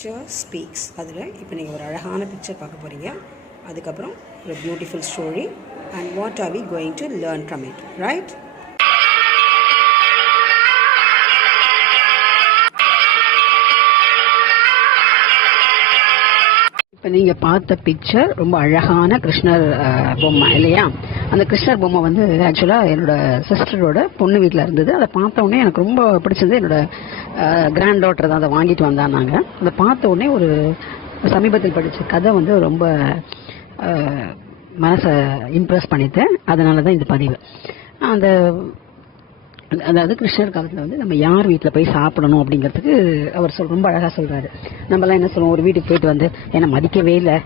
Picture speaks. அதில் இப்போ நீங்கள் ஒரு அழகான பிக்சர் பார்க்க போகிறீங்க. அதுக்கப்புறம் ஒரு beautiful story and what are we going to learn from it, right? இப்போ நீங்கள் பார்த்த பிக்சர் ரொம்ப அழகான கிருஷ்ணர் பொம்மை இல்லையா? அந்த கிருஷ்ணர் பொம்மை வந்து ஆக்சுவலாக என்னோட சிஸ்டரோட பொண்ணு வீட்டில் இருந்தது. அதை பார்த்த உடனே எனக்கு ரொம்ப பிடிச்சது. என்னோட கிராண்ட் டாட்டர் தான் அதை வாங்கிட்டு வந்தாங்க. அதை பார்த்த உடனே ஒரு சமீபத்தில் படித்த கதை வந்து ரொம்ப மனசை இம்ப்ரெஸ் பண்ணிட்டேன். அதனால தான் இந்த பதிவு. அதாவது கிருஷ்ணர் காலத்தில் வந்து நம்ம யார் வீட்டில் போய் சாப்பிடணும் அப்படிங்கிறதுக்கு அவர் ரொம்ப அழகாக சொல்கிறாரு. நம்மலாம் என்ன சொல்லுவோம், ஒரு வீட்டுக்கு போயிட்டு வந்து என்னை மதிக்கவே இல்லை,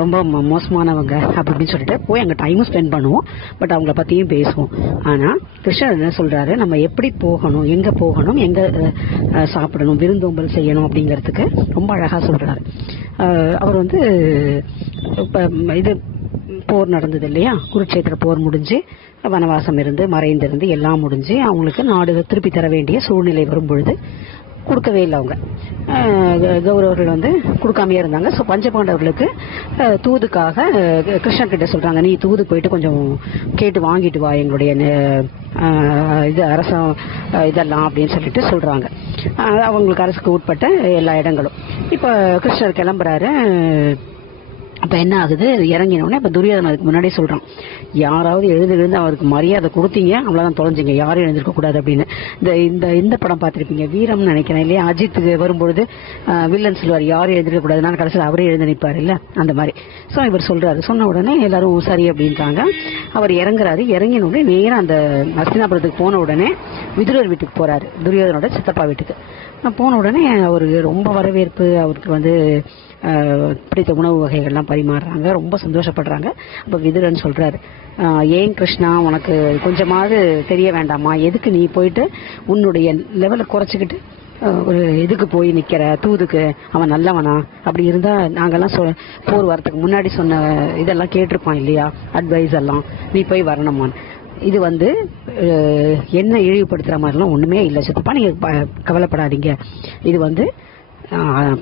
ரொம்ப மோசமானவங்க அப்படின்னு சொல்லிட்டு போய் அங்கே டைமும் ஸ்பெண்ட் பண்ணுவோம். பட் அவங்கள பற்றியும் பேசுவோம். ஆனால் கிருஷ்ணர் என்ன சொல்கிறாரு, நம்ம எப்படி போகணும், எங்கே போகணும், எங்கே சாப்பிடணும், விருந்தோம்பல் செய்யணும் அப்படிங்கிறதுக்கு ரொம்ப அழகாக சொல்கிறாரு. அவர் வந்து இப்போ இது போர் நடந்தது இல்லையா? குருட்சேத்திர போர் முடிஞ்சு வனவாசம் இருந்து மறைந்திருந்து எல்லாம் முடிஞ்சு அவங்களுக்கு நாடு திருப்பி தர வேண்டிய சூழ்நிலை வரும் பொழுது கொடுக்கவே இல்லை. அவங்க கௌரவர்கள் வந்து கொடுக்காமையே இருந்தாங்க. ஸோ பஞ்சபாண்டவர்களுக்கு தூதுக்காக கிருஷ்ணன் கிட்ட சொல்றாங்க, நீ தூது போயிட்டு கொஞ்சம் கேட்டு வாங்கிட்டு வா எங்களுடைய இது அரசம் இதெல்லாம் அப்படின்னு சொல்லிட்டு சொல்றாங்க. அவங்களுக்கு அரசுக்கு உட்பட்ட எல்லா இடங்களும். இப்போ கிருஷ்ணர் கிளம்புறாரு. அப்போ என்ன ஆகுது, இறங்கினோடனே இப்போ துரியோதனன் அதுக்கு முன்னாடியே சொல்கிறான், யாராவது எழுந்து அவருக்கு மரியாதை கொடுத்தீங்க அவ்வளோதான், தொலைஞ்சிங்க, யாரும் எழுந்திருக்கக்கூடாது அப்படின்னு. இந்த படம் பார்த்துருப்பீங்க, வீரம்னு நினைக்கிறேன் இல்லையா? அஜித்துக்கு வரும்பொழுது வில்லன் சொல்லுவார், யாரும் எழுந்திருக்கக்கூடாது, நான் கடைசியில் அவரே எழுந்து நிற்பார் இல்லை, அந்த மாதிரி. ஸோ இவர் சொல்கிறாரு. சொன்ன உடனே எல்லாரும் சரி அப்படின்ட்டாங்க. அவர் இறங்குறாரு. இறங்கின உடனே நேராக அந்த ஹஸ்தினாபுரத்துக்கு போன உடனே விதுரர் வீட்டுக்கு போகிறாரு, துரியோதனோட சித்தப்பா வீட்டுக்கு. போன உடனே அவருக்கு ரொம்ப வரவேற்பு, அவருக்கு வந்து பிடித்த உணவு வகைகள்லாம் பரிமாறுறாங்க, ரொம்ப சந்தோஷப்படுறாங்க. அப்போ விதுரன் சொல்றாரு, ஏன் கிருஷ்ணா, உனக்கு கொஞ்சமாவது தெரிய வேண்டாமா, எதுக்கு நீ போயிட்டு உன்னுடைய லெவலை குறைச்சிக்கிட்டு ஒரு இதுக்கு போய் நிக்கிற, தூதுக்கு, அவன் நல்லவனா? அப்படி இருந்தா நாங்கெல்லாம் போர் வரத்துக்கு முன்னாடி சொன்ன இதெல்லாம் கேட்டிருப்பான் இல்லையா, அட்வைஸ் எல்லாம், நீ போய் வரணுமான்னு. இது வந்து என்ன இழிவுபடுத்துற மாதிரிலாம் ஒண்ணுமே இல்லை சித்தப்பா, நீங்க கவலைப்படாதீங்க. இது வந்து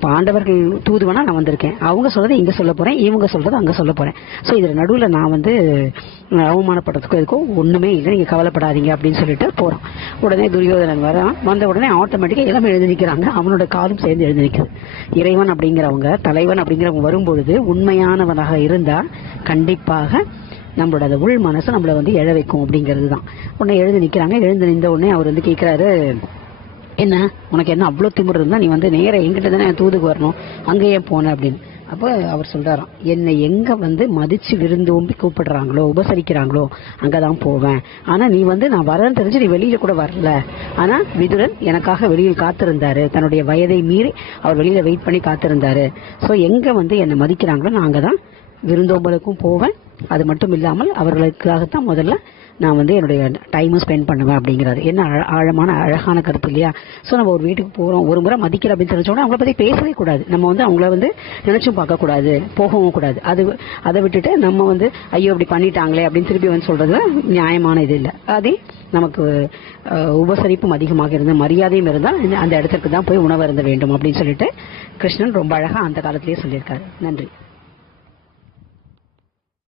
பாண்டவர்கள் தூதுவனா நான் வந்திருக்கேன், அவங்க சொல்றதை இங்க சொல்ல போறேன், இவங்க சொல்றதை அங்க சொல்ல போறேன். ஸோ இதுல நடுவில் நான் வந்து அவமானப்படுறதுக்கும் இதுக்கும் ஒண்ணுமே இல்லை, நீங்க கவலைப்படாதீங்க அப்படின்னு சொல்லிட்டு போறான். உடனே துரியோதனன் வந்த உடனே ஆட்டோமேட்டிக்கா எல்லாமே எழுதி நிற்கிறாங்க. அவனோட காலும் சேர்ந்து எழுதி நிற்குது. இறைவன் அப்படிங்கிறவங்க, தலைவன் அப்படிங்கிறவங்க வரும்பொழுது உண்மையானவனாக இருந்தா கண்டிப்பாக நம்மளோட அந்த உள் மனசு நம்மளை வந்து எழ வைக்கும் அப்படிங்கிறது தான். உடனே எழுந்து நிற்கிறாங்க. எழுந்து நின்ற உடனே அவர் வந்து கேட்கிறாரு, என்ன உனக்கு என்ன அவ்வளோ திமிரு இருந்தா நீ வந்து நேர எங்கிட்ட தானே தூதுக்கு வரணும், அங்கே ஏன் போன அப்படின்னு. அப்போ அவர் சொல்றாராம், என்னை எங்க வந்து மதிச்சு விருந்தோம்பி கூப்பிடுறாங்களோ, உபசரிக்கிறாங்களோ அங்கதான் போவேன். ஆனா நீ வந்து நான் வரேன்னு தெரிஞ்சு நீ வெளியில கூட வரல. ஆனா விதுரன் எனக்காக வெளியில் காத்திருந்தாரு, தன்னுடைய வயதை மீறி அவர் வெளியில வெயிட் பண்ணி காத்திருந்தாரு. ஸோ எங்க வந்து என்னை மதிக்கிறாங்களோ நான் அங்கதான் விருந்தோம்பலுக்கும் போவேன். அது மட்டும் இல்லாமல் அவர்களுக்காகத்தான் முதல்ல நான் வந்து என்னுடைய டைமும் ஸ்பெண்ட் பண்ணுவேன் அப்படிங்கிறாரு. என்ன ஆழமான அழகான கருத்து இல்லையா? ஸோ நம்ம ஒரு வீட்டுக்கு போறோம், ஒரு முறை மதிக்கிற அப்படின்னு தெரிஞ்சோன்னா அவங்கள பத்தி பேசவே கூடாது. நம்ம வந்து அவங்கள வந்து நினைச்சும் பார்க்க கூடாது, போகவும் கூடாது. அதை விட்டுட்டு நம்ம வந்து ஐயோ இப்படி பண்ணிட்டாங்களே அப்படின்னு திருப்பி வந்து சொல்றது நியாயமான இது இல்லை. அதே நமக்கு உபசரிப்பும் அதிகமாக இருந்து மரியாதையும் இருந்தால் அந்த இடத்துக்கு தான் போய் உணவு இருந்த வேண்டும் அப்படின்னு சொல்லிட்டு கிருஷ்ணன் ரொம்ப அழகா அந்த காலத்திலேயே சொல்லியிருக்காரு. நன்றி.